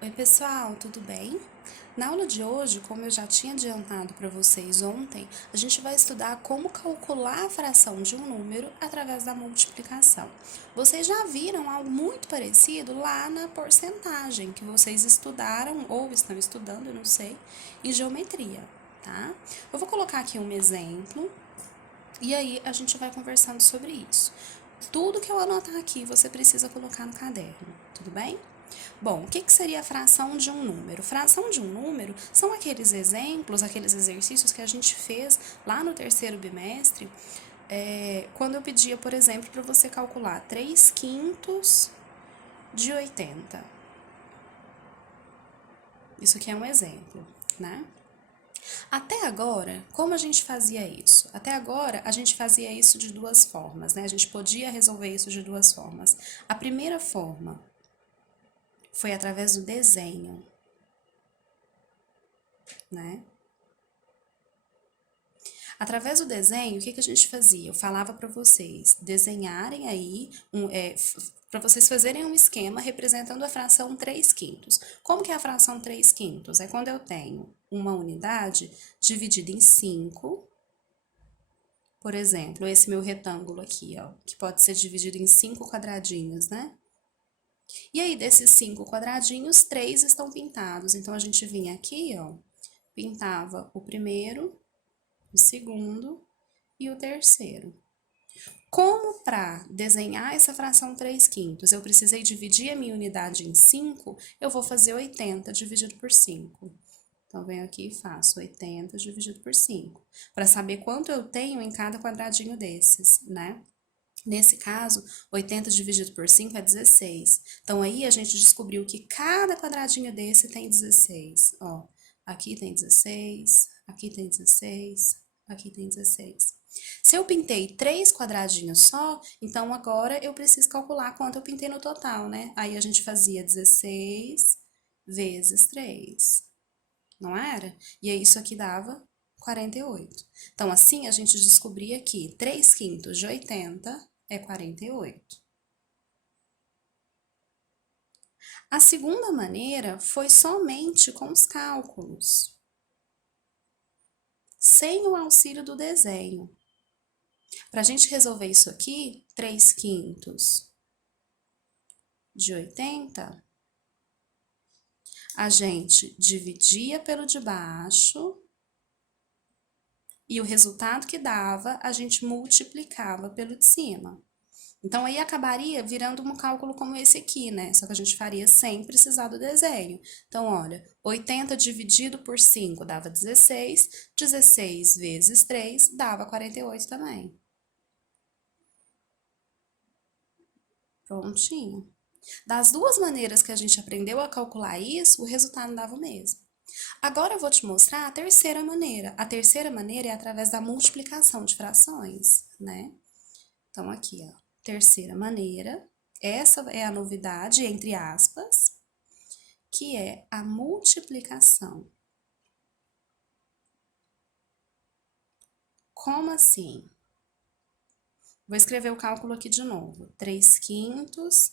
Oi pessoal, tudo bem? Na aula de hoje, como eu já tinha adiantado para vocês ontem, a gente vai estudar como calcular a fração de um número através da multiplicação. Vocês já viram algo muito parecido lá na porcentagem que vocês estudaram ou estão estudando, eu não sei, em geometria, tá? Eu vou colocar aqui um exemplo e aí a gente vai conversando sobre isso. Tudo que eu anotar aqui você precisa colocar no caderno, tudo bem? Bom, o que seria a fração de um número? Fração de um número são aqueles exemplos, aqueles exercícios que a gente fez lá no terceiro bimestre, quando eu pedia, por exemplo, para você calcular 3 quintos de 80. Isso aqui é um exemplo, né? Até agora, como a gente fazia isso? Até agora, a gente fazia isso de duas formas, né? A gente podia resolver isso de duas formas. A primeira forma foi através do desenho, né? Através do desenho, o que a gente fazia? Eu falava para vocês desenharem aí, para vocês fazerem um esquema representando a fração 3 quintos. Como que é a fração 3 quintos? É quando eu tenho uma unidade dividida em 5, por exemplo, esse meu retângulo aqui, ó, que pode ser dividido em 5 quadradinhos, né? E aí, desses 5 quadradinhos, 3 estão pintados. Então, a gente vinha aqui, ó, pintava o primeiro, o segundo e o terceiro. Como para desenhar essa fração 3 quintos eu precisei dividir a minha unidade em 5, eu vou fazer 80 dividido por 5. Então, venho aqui e faço 80 dividido por 5, para saber quanto eu tenho em cada quadradinho desses, né? Nesse caso, 80 dividido por 5 é 16. Então, aí a gente descobriu que cada quadradinho desse tem 16. Ó, aqui tem 16, aqui tem 16, aqui tem 16. Se eu pintei 3 quadradinhos só, então agora eu preciso calcular quanto eu pintei no total, né? Aí a gente fazia 16 vezes 3, não era? E aí isso aqui dava 48. Então, assim a gente descobria que 3 quintos de 80 é 48. A segunda maneira foi somente com os cálculos, sem o auxílio do desenho. Para a gente resolver isso aqui, 3 quintos de 80, a gente dividia pelo de baixo e o resultado que dava a gente multiplicava pelo de cima. Então, aí acabaria virando um cálculo como esse aqui, né? Só que a gente faria sem precisar do desenho. Então, olha, 80 dividido por 5 dava 16, 16 vezes 3 dava 48 também. Prontinho. Das duas maneiras que a gente aprendeu a calcular isso, o resultado dava o mesmo. Agora eu vou te mostrar a terceira maneira. A terceira maneira é através da multiplicação de frações, né? Então, aqui, ó, terceira maneira. Essa é a novidade, entre aspas, que é a multiplicação. Como assim? Vou escrever o cálculo aqui de novo. 3 quintos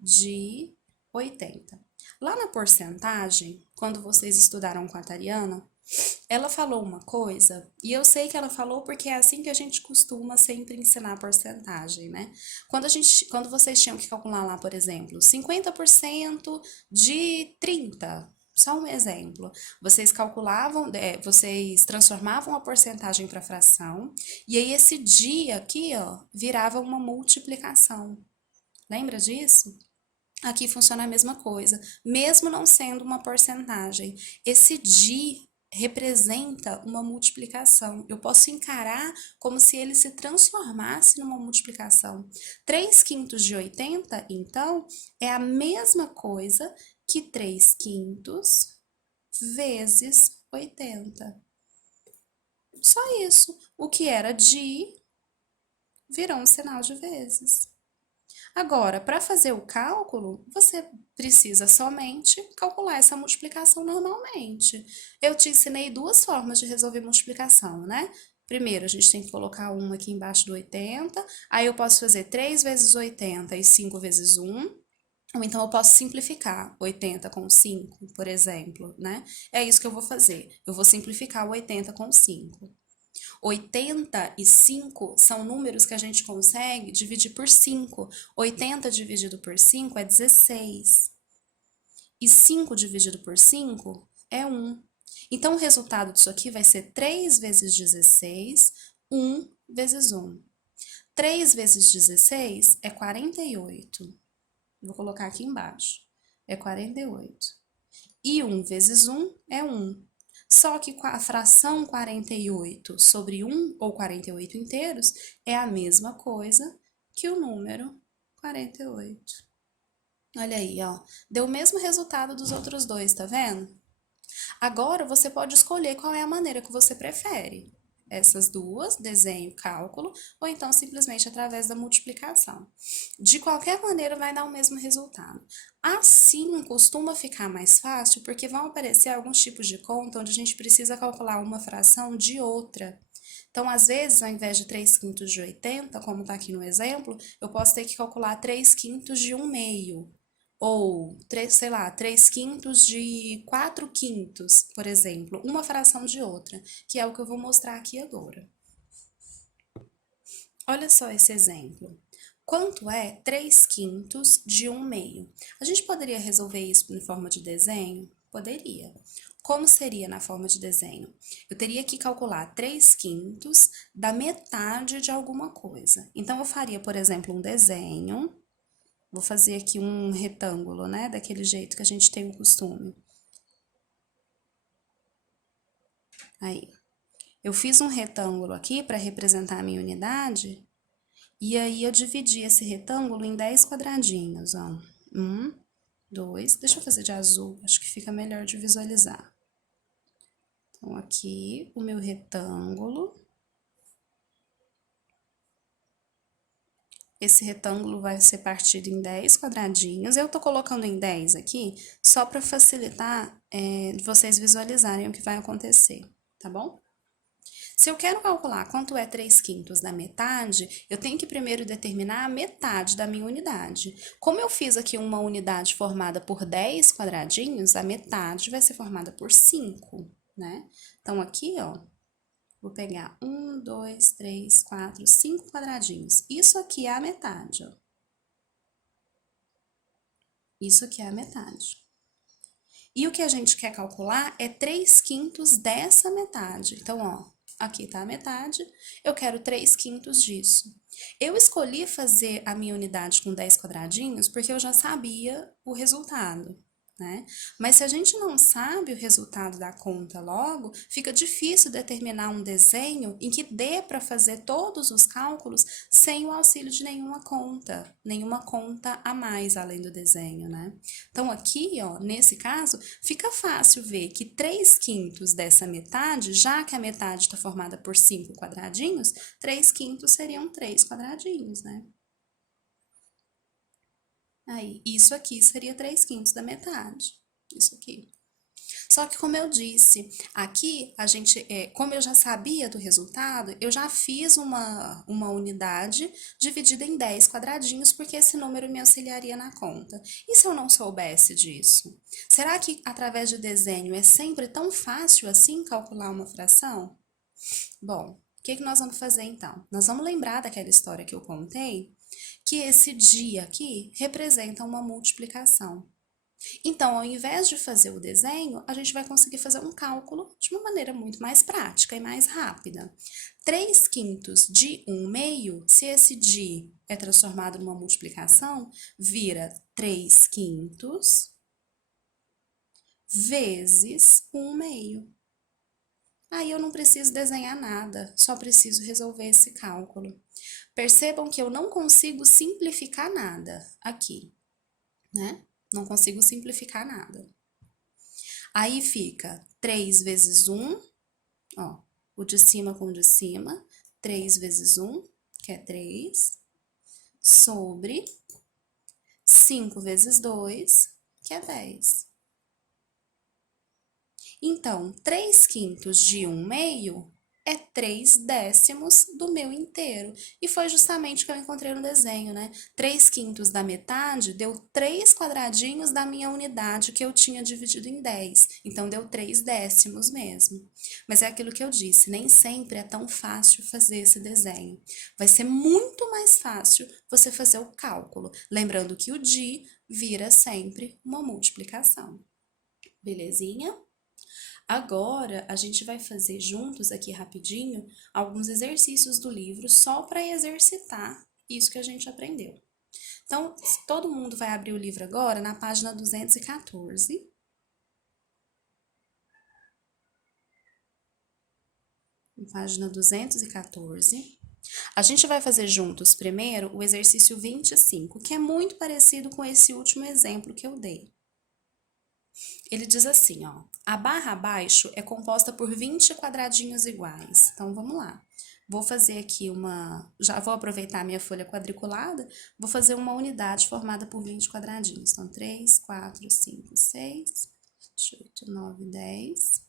de 80. Lá na porcentagem, quando vocês estudaram com a Tariana, ela falou uma coisa, e eu sei que ela falou porque é assim que a gente costuma sempre ensinar a porcentagem, né? Quando vocês tinham que calcular lá, por exemplo, 50% de 30, só um exemplo. Vocês calculavam, vocês transformavam a porcentagem para fração, e aí esse dia aqui, ó, virava uma multiplicação. Lembra disso? Aqui funciona a mesma coisa, mesmo não sendo uma porcentagem. Esse di representa uma multiplicação. Eu posso encarar como se ele se transformasse numa multiplicação. 3 quintos de 80, então, é a mesma coisa que 3 quintos vezes 80. Só isso. O que era de virou um sinal de vezes. Agora, para fazer o cálculo, você precisa somente calcular essa multiplicação normalmente. Eu te ensinei duas formas de resolver multiplicação, né? Primeiro, a gente tem que colocar uma aqui embaixo do 80, aí eu posso fazer 3 vezes 80 e 5 vezes 1, Ou então eu posso simplificar 80 com 5, por exemplo, né? É isso que eu vou fazer. Eu vou simplificar o 80 com 5. 85 são números que a gente consegue dividir por 5. 80 dividido por 5 é 16. E 5 dividido por 5 é 1. Então, o resultado disso aqui vai ser 3 vezes 16, 1 vezes 1. 3 vezes 16 é 48. Vou colocar aqui embaixo. É 48. E 1 vezes 1 é 1. Só que a fração 48 sobre 1, ou 48 inteiros, é a mesma coisa que o número 48. Olha aí, ó. Deu o mesmo resultado dos outros dois, tá vendo? Agora você pode escolher qual é a maneira que você prefere. Essas duas, desenho, cálculo, ou então simplesmente através da multiplicação. De qualquer maneira, vai dar o mesmo resultado. Assim, costuma ficar mais fácil, porque vão aparecer alguns tipos de conta onde a gente precisa calcular uma fração de outra. Então, às vezes, ao invés de 3 quintos de 80, como está aqui no exemplo, eu posso ter que calcular 3 quintos de 1 meio. Ou, sei lá, 3 quintos de 4 quintos, por exemplo, uma fração de outra, que é o que eu vou mostrar aqui agora. Olha só esse exemplo. Quanto é 3 quintos de 1 meio? A gente poderia resolver isso em forma de desenho? Poderia. Como seria na forma de desenho? Eu teria que calcular 3 quintos da metade de alguma coisa. Então, eu faria, por exemplo, um desenho. Vou fazer aqui um retângulo, né? Daquele jeito que a gente tem o costume. Aí. Eu fiz um retângulo aqui para representar a minha unidade. E aí, eu dividi esse retângulo em 10 quadradinhos, ó. 1, 2, deixa eu fazer de azul, acho que fica melhor de visualizar. Então, aqui, o meu retângulo. Esse retângulo vai ser partido em 10 quadradinhos. Eu tô colocando em 10 aqui, só para facilitar de vocês visualizarem o que vai acontecer, tá bom? Se eu quero calcular quanto é 3 quintos da metade, eu tenho que primeiro determinar a metade da minha unidade. Como eu fiz aqui uma unidade formada por 10 quadradinhos, a metade vai ser formada por 5, né? Então, aqui, ó, vou pegar 1, 2, 3, 4, 5 quadradinhos. Isso aqui é a metade, ó. Isso aqui é a metade. E o que a gente quer calcular é 3 quintos dessa metade. Então, ó, aqui tá a metade, eu quero 3 quintos disso. Eu escolhi fazer a minha unidade com 10 quadradinhos porque eu já sabia o resultado, né? Mas se a gente não sabe o resultado da conta logo, fica difícil determinar um desenho em que dê para fazer todos os cálculos sem o auxílio de nenhuma conta a mais além do desenho, né? Então, aqui, ó, nesse caso, fica fácil ver que 3 quintos dessa metade, já que a metade está formada por 5 quadradinhos, 3 quintos seriam 3 quadradinhos, né? Aí, isso aqui seria 3 quintos da metade. Isso aqui. Só que, como eu disse, aqui a gente, como eu já sabia do resultado, eu já fiz uma unidade dividida em 10 quadradinhos, porque esse número me auxiliaria na conta. E se eu não soubesse disso? Será que através de desenho é sempre tão fácil assim calcular uma fração? Bom, o que nós vamos fazer então? Nós vamos lembrar daquela história que eu contei, que esse dia aqui representa uma multiplicação. Então, ao invés de fazer o desenho, a gente vai conseguir fazer um cálculo de uma maneira muito mais prática e mais rápida. 3 quintos de 1 meio, se esse de é transformado numa multiplicação, vira 3 quintos vezes 1 meio. Aí eu não preciso desenhar nada, só preciso resolver esse cálculo. Percebam que eu não consigo simplificar nada aqui, né? Não consigo simplificar nada. Aí fica 3 vezes 1, ó, o de cima com o de cima, 3 vezes 1, que é 3, sobre 5 vezes 2, que é 10. Então, 3 quintos de 1 meio é 3 décimos do meu inteiro. E foi justamente o que eu encontrei no desenho, né? 3 quintos da metade deu 3 quadradinhos da minha unidade que eu tinha dividido em 10. Então, deu 3 décimos mesmo. Mas é aquilo que eu disse, nem sempre é tão fácil fazer esse desenho. Vai ser muito mais fácil você fazer o cálculo. Lembrando que o DI vira sempre uma multiplicação. Belezinha? Agora, a gente vai fazer juntos aqui rapidinho alguns exercícios do livro só para exercitar isso que a gente aprendeu. Então, todo mundo vai abrir o livro agora na página 214. Página 214. A gente vai fazer juntos primeiro o exercício 25, que é muito parecido com esse último exemplo que eu dei. Ele diz assim, ó, a barra abaixo é composta por 20 quadradinhos iguais. Então, vamos lá. Vou fazer aqui já vou aproveitar a minha folha quadriculada, vou fazer uma unidade formada por 20 quadradinhos. Então, 3, 4, 5, 6, 7, 8, 9, 10.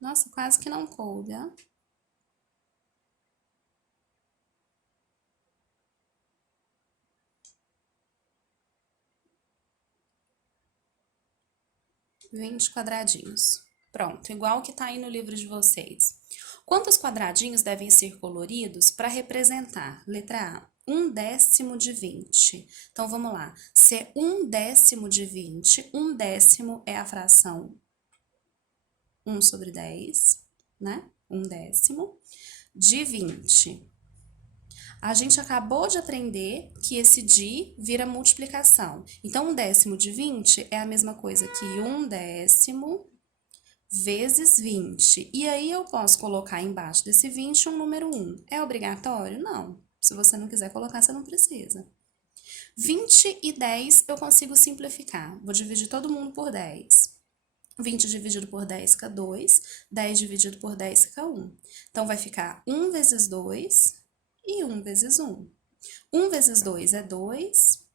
Nossa, quase que não coube, ó. 20 quadradinhos. Pronto, igual que tá aí no livro de vocês. Quantos quadradinhos devem ser coloridos para representar? Letra A, 1/10 de 20. Então, vamos lá. Se é 1/10 de 20, 1/10 é a fração 1/10, né? 1/10 de 20. A gente acabou de aprender que esse de vira multiplicação. Então, 1/10 de 20 é a mesma coisa que 1/10 vezes 20. E aí eu posso colocar embaixo desse 20 um número 1. É obrigatório? Não. Se você não quiser colocar, você não precisa. 20 e 10 eu consigo simplificar. Vou dividir todo mundo por 10. 20 dividido por 10 fica 2. 10 dividido por 10 fica 1. Então, vai ficar 1 vezes 2 e 1 vezes 1. 1 vezes 2 é 2.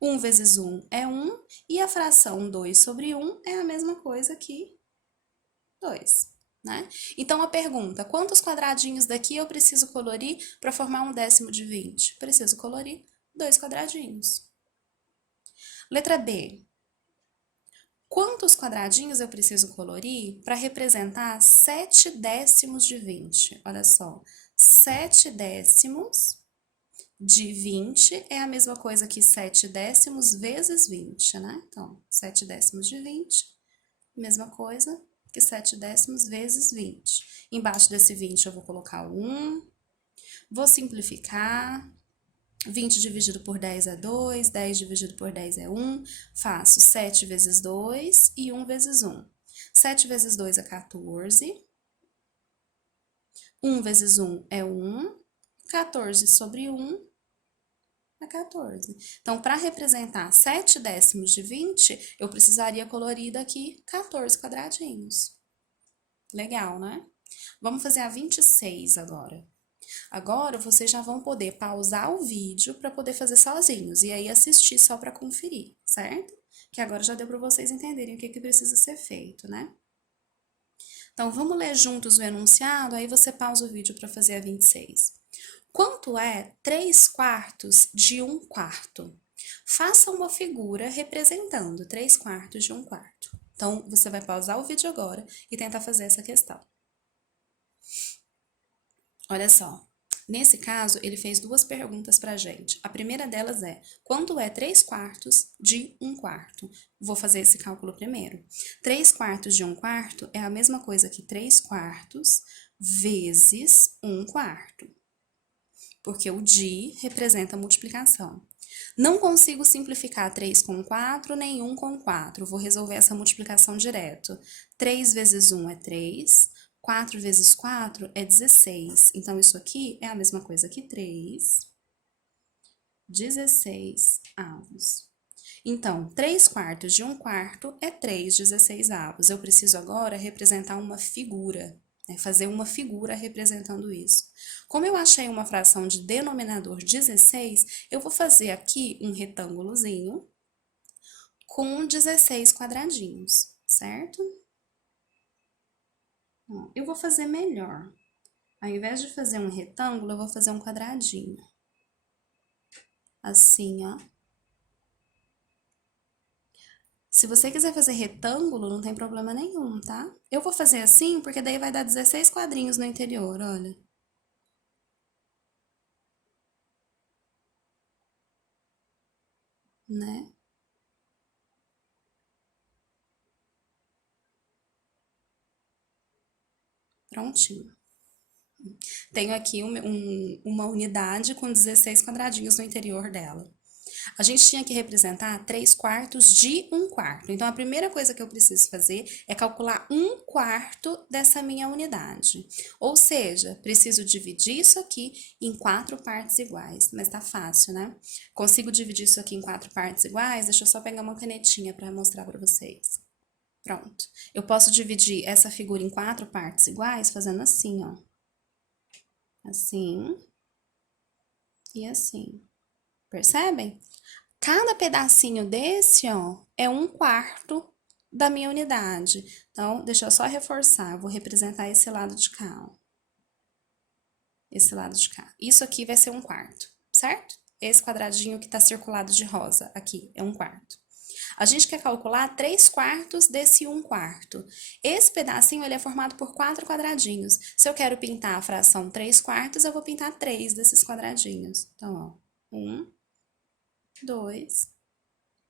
1 vezes 1 é 1. E a fração 2 sobre 1 é a mesma coisa que 2, né? Então, a pergunta, quantos quadradinhos daqui eu preciso colorir para formar 1/10 de 20? Preciso colorir 2 quadradinhos. Letra B. Quantos quadradinhos eu preciso colorir para representar 7/10 de 20? Olha só, 7/10 de 20 é a mesma coisa que 7/10 vezes 20, né? Então, 7/10 de 20, mesma coisa que 7/10 vezes 20. Embaixo desse 20 eu vou colocar 1, vou simplificar. 20 dividido por 10 é 2, 10 dividido por 10 é 1, faço 7 vezes 2 e 1 vezes 1. 7 vezes 2 é 14, 1 vezes 1 é 1, 14 sobre 1 é 14. Então, para representar 7/10 de 20, eu precisaria colorir daqui 14 quadradinhos. Legal, né? Vamos fazer a 26 agora. Agora, vocês já vão poder pausar o vídeo para poder fazer sozinhos e aí assistir só para conferir, certo? Que agora já deu para vocês entenderem o que precisa ser feito, né? Então, vamos ler juntos o enunciado, aí você pausa o vídeo para fazer a 26. Quanto é 3/4 de 1/4? Faça uma figura representando 3/4 de 1/4. Então, você vai pausar o vídeo agora e tentar fazer essa questão. Olha só, nesse caso, ele fez duas perguntas pra gente. A primeira delas é, quanto é 3/4 de 1/4? Vou fazer esse cálculo primeiro. 3/4 de 1/4 é a mesma coisa que 3/4 vezes 1/4. Porque o de representa a multiplicação. Não consigo simplificar 3 com 4, nem 1 com 4. Vou resolver essa multiplicação direto. 3 vezes 1 é 3. 4 vezes 4 é 16. Então, isso aqui é a mesma coisa que 3, 16 avos. Então, 3/4 de 1/4 é 3 16 avos. Eu preciso agora representar uma figura, né? Fazer uma figura representando isso. Como eu achei uma fração de denominador 16, eu vou fazer aqui um retângulozinho com 16 quadradinhos, certo? Ó, eu vou fazer melhor. Ao invés de fazer um retângulo, eu vou fazer um quadradinho. Assim, ó. Se você quiser fazer retângulo, não tem problema nenhum, tá? Eu vou fazer assim, porque daí vai dar 16 quadrinhos no interior, olha. Né? Prontinho. Tenho aqui uma unidade com 16 quadradinhos no interior dela. A gente tinha que representar 3 quartos de 1 quarto. Então, a primeira coisa que eu preciso fazer é calcular 1 quarto dessa minha unidade. Ou seja, preciso dividir isso aqui em 4 partes iguais. Mas tá fácil, né? Consigo dividir isso aqui em 4 partes iguais? Deixa eu só pegar uma canetinha para mostrar para vocês. Pronto. Eu posso dividir essa figura em 4 partes iguais fazendo assim, ó. Assim e assim. Percebem? Cada pedacinho desse, ó, é 1 quarto da minha unidade. Então, deixa eu só reforçar. Eu vou representar esse lado de cá, ó. Esse lado de cá. Isso aqui vai ser 1 quarto, certo? Esse quadradinho que tá circulado de rosa aqui é 1 quarto. A gente quer calcular 3 quartos desse 1 quarto. Esse pedacinho ele é formado por 4 quadradinhos. Se eu quero pintar a fração 3 quartos, eu vou pintar 3 desses quadradinhos. Então, ó, 1, 2,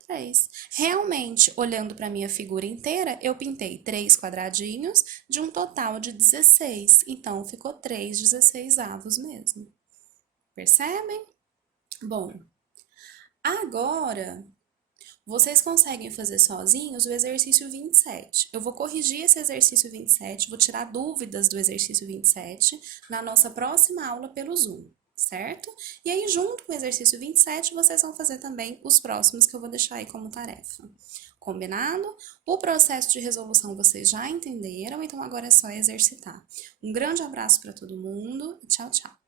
3. Realmente, olhando para minha figura inteira, eu pintei 3 quadradinhos de um total de 16. Então, ficou 3/16 mesmo. Percebem? Bom, agora vocês conseguem fazer sozinhos o exercício 27. Eu vou corrigir esse exercício 27, vou tirar dúvidas do exercício 27 na nossa próxima aula pelo Zoom, certo? E aí, junto com o exercício 27, vocês vão fazer também os próximos que eu vou deixar aí como tarefa. Combinado? O processo de resolução vocês já entenderam, então agora é só exercitar. Um grande abraço para todo mundo. Tchau, tchau.